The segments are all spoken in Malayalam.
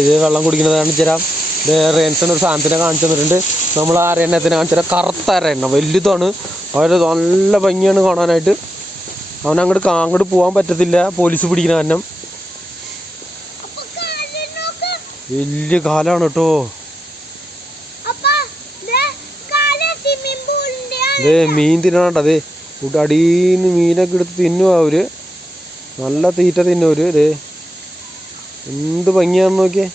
ഇത് വെള്ളം കുടിക്കുന്നത് കാണിച്ചു തരാം. റേൻസൺ ഒരു സാധനത്തിനെ കാണിച്ചു തന്നിട്ടുണ്ട്. നമ്മൾ ആ അരയണ്ണത്തിനെ കാണിച്ചു തരാം. കറുത്ത അരയണ്ണ വലുതാണ്. അവർ നല്ല ഭംഗിയാണ് കാണാനായിട്ട്. അങ്ങോട്ട് പോകാൻ പറ്റത്തില്ല, പോലീസ് പിടിക്കുന്ന കാരണം. വലിയ കാലാണ് കേട്ടോ. അതെ മീൻ തിന്നണ്ട. അതെ അടിയിന്ന് മീനൊക്കെ എടുത്ത് തിന്നുക അവര്. നല്ല തീറ്റ തിന്നവര്. അതെ എന്ത് ഭംഗിയാണെന്ന് നോക്കിയേ.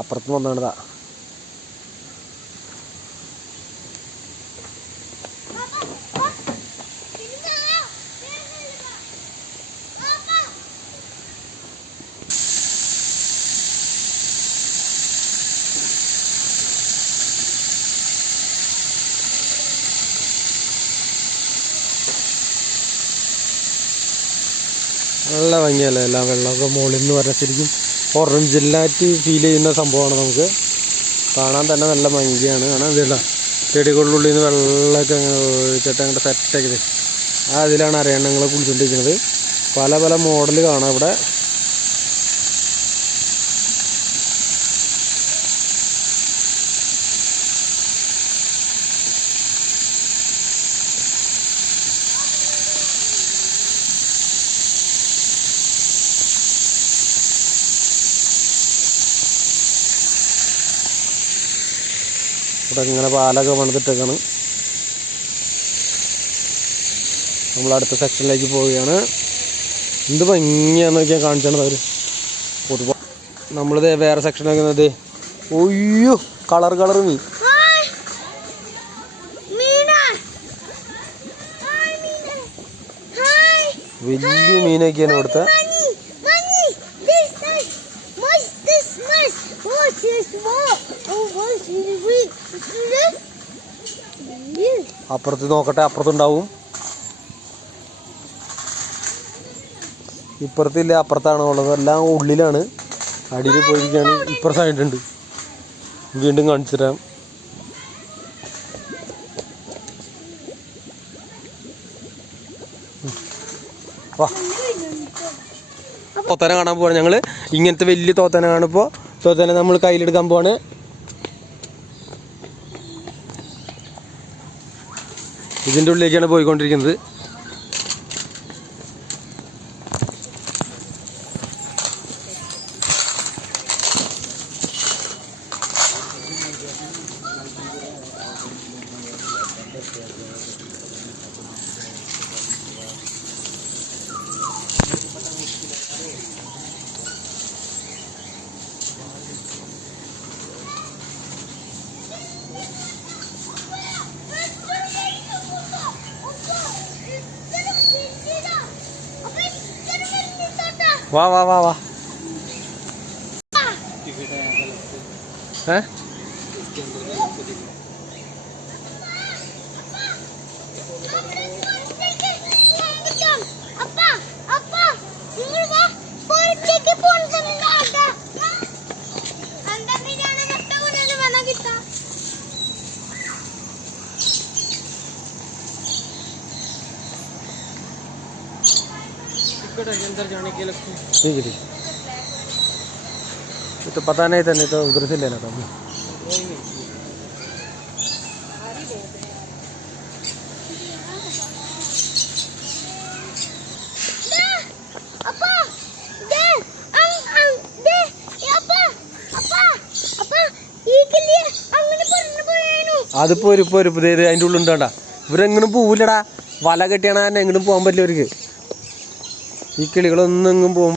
അപ്പുറത്ത് വന്നാണതാ. നല്ല ഭംഗിയല്ലേ എല്ലാം. വെള്ളമൊക്കെ മുകളിൽ നിന്ന് വരാൻ ശരിക്കും ഒറിജിനലായിട്ട് ഫീൽ ചെയ്യുന്ന സംഭവമാണ്. നമുക്ക് കാണാൻ തന്നെ നല്ല ഭംഗിയാണ്. കാണാൻ ഇതില്ല ചെടികളുള്ളിൽ നിന്ന് വെള്ളമൊക്കെ അങ്ങനെ ഒഴിച്ചിട്ട് അങ്ങോട്ട് സെറ്റാക്കിയത്. അതിലാണ് അരയണ്ണങ്ങളെ കുളിച്ചുകൊണ്ടിരിക്കുന്നത്. പല പല മോഡൽ കാണാം ഇവിടെ. ഇവിടെ ഇങ്ങനെ പാലൊക്കെ പണിതിട്ടേക്കാണ്. നമ്മളടുത്ത സെക്ഷനിലേക്ക് പോവുകയാണ്. എന്ത് ഭംഗിയാന്ന് നോക്കിയാൽ കാണിച്ചാണ് അവർ. പൊതുവെ നമ്മളിത് വേറെ സെക്ഷനൊക്കെ എന്നത് ഒയ്യോ കളർ മീൻ. വലിയ മീനൊക്കെയാണ് ഇവിടുത്തെ. അപ്പുറത്ത് നോക്കട്ടെ, അപ്പുറത്തുണ്ടാവും. ഇപ്പുറത്തില്ല, അപ്പുറത്താണ് ഉള്ളത്. എല്ലാം ഉള്ളിലാണ്, അടിയിൽ പോയിരിക്കുകയാണ്. ഇപ്പുറത്തായിട്ടുണ്ട്. വീണ്ടും കാണിച്ചു തരാം. തോത്തനെ കാണാൻ പോവാണ് ഞങ്ങൾ. ഇങ്ങനത്തെ വലിയ തോത്തനെ കാണുമ്പോൾ തോത്തനെ നമ്മൾ കയ്യിലെടുക്കാൻ പോവാണ്. ഇതിൻ്റെ ഉള്ളിലേക്കാണ് പോയിക്കൊണ്ടിരിക്കുന്നത്. വാ വാ വാ വാ. अंदर जाने के लिए ठीक है, तो पता नहीं था, नहीं तो उधर से लेना था. അതിപ്പോ അതിൻ്റെ ഉള്ളുണ്ടാ. ഇവരെങ്ങനും പോവില്ലടാ. വല കെട്ടിയാണ് തന്നെ എങ്ങോട്ടും പോകാൻ പറ്റില്ല അവർക്ക്. ഈ കിളികളൊന്നെങ്ങും പോകും.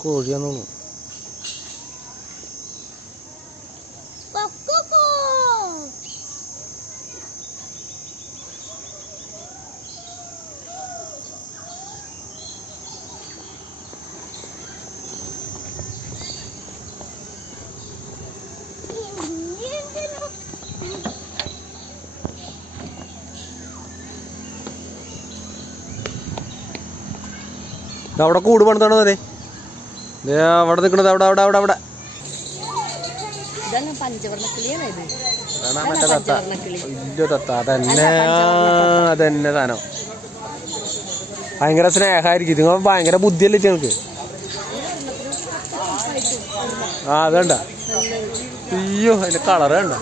കോഴിയാന്ന് തോന്നുന്നു. അവിടെ കൂട് പണിതാണോ അതെ അവിടെ നിൽക്കണത് അവിടെ അവിടെ അവിടെ അവിടെ മറ്റേ തത്ത വലിയ തത്ത അതന്നെ അതന്നെ സാധനം ഭയങ്കര സ്നേഹമായിരിക്കും ഇത് ഭയങ്കര ബുദ്ധിയല്ലേ നിങ്ങൾക്ക് ആ അതണ്ട അയ്യോ അതിന്റെ കളറ് കണ്ട